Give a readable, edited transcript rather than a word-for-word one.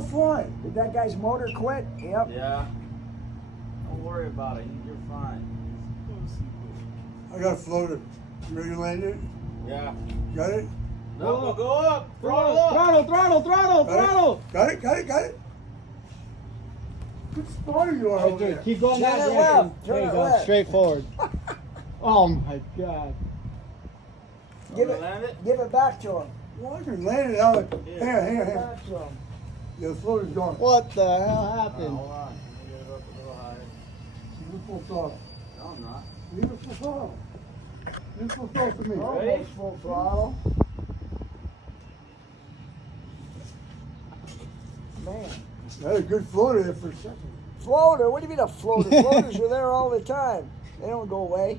still flying. Did that guy's motor quit? Yep. Yeah. Don't worry about it. You're fine. I got a floater. You ready to land it? Yeah. Got it? No, we'll go up. Throttle Throttle, up. throttle, throttle, Got throttle. it? Got it? Got it? Got it? Good spotter you are Right over there. there. Keep going Turn that it direction. left, turn There you it go. left. Straight forward. Oh my God. Give Wanna it, land it? give it back to him. Well, I can land it out. Yeah. Hang on, hang on, Give it hang on. back to him. Yeah, the floater's gone. What the hell All right, happened? hold on. Let me get it up a little higher. Leave it full throttle. No, I'm not. Leave it full throttle. Leave it full throttle for me. Almost full throttle. Man. I had a good floater there for a second. Floater? What do you mean a floater? Floaters are there all the time. They don't go away.